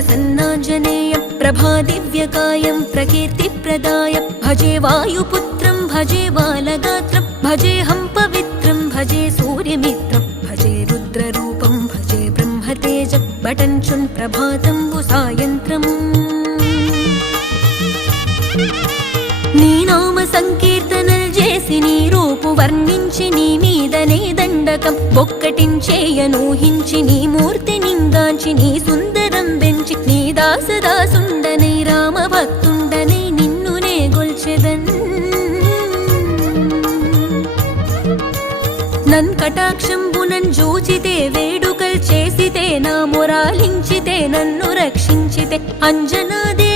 प्रसन्नाञ्जनेयं प्रभादिव्यकायं प्रकीर्तिप्रदायं भजे वायुपुत्रं भजे बालगात्रं भजेऽहं पवित्रं भजे सूर्यमित्रं भजे रुद्ररूपं भजे ब्रह्मतेजं बटञ्चुन् प्रभातं सायन्त्रम् నీ నామ సంకీర్తనలు చేసి నీ రూపు వర్ణించి నీ మీదనే దండకం ఒక్కటించేయనూహించి నీ మూర్తి నింగాంచి నీ సుందరం పెంచి నీ దాసదాసుండనై రామ భక్తుండనై నిన్నునే గొల్చెదన్ నన్ కటాక్షంబునన్ జూచితే వేడుకల్ చేసితే నా మొరాలించితే నన్ను రక్షించితే అంజనాదే